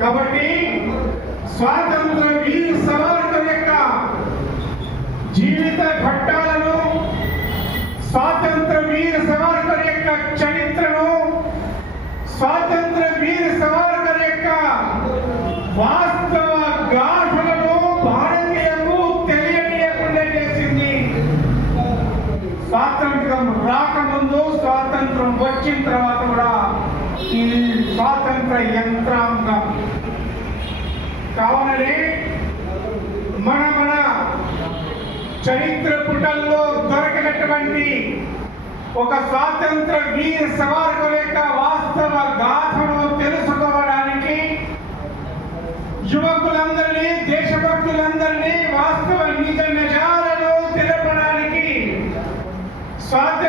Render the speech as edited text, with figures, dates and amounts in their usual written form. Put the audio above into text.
కాబట్టి స్వాతంత్ర వీర సావర్కర్ యొక్క జీవిత ఘట్టాలను, స్వాతంత్ర వీర సావర్కర్ యొక్క చరిత్రను, స్వాతంత్ర వీర సావర్కర్ యొక్క వాస్తవ గాథలను భారతీయులకు తెలియనీయకుండా చేసింది. స్వాతంత్రం రాకముందు, స్వాతంత్రం వచ్చిన తర్వాత కూడా ఈ స్వాతంత్ర యంత్రాంగం కావాలని మన చరిత్ర పుటల్లో దొరకనటువంటి ఒక స్వాతంత్ర వీర సావర్కర్ యొక్క వాస్తవ గాథను తెలుసుకోవడానికి యువకులందరినీ, దేశభక్తులందరినీ వాస్తవ నిజ నిజాలను తెలపడానికి స్వాతంత్ర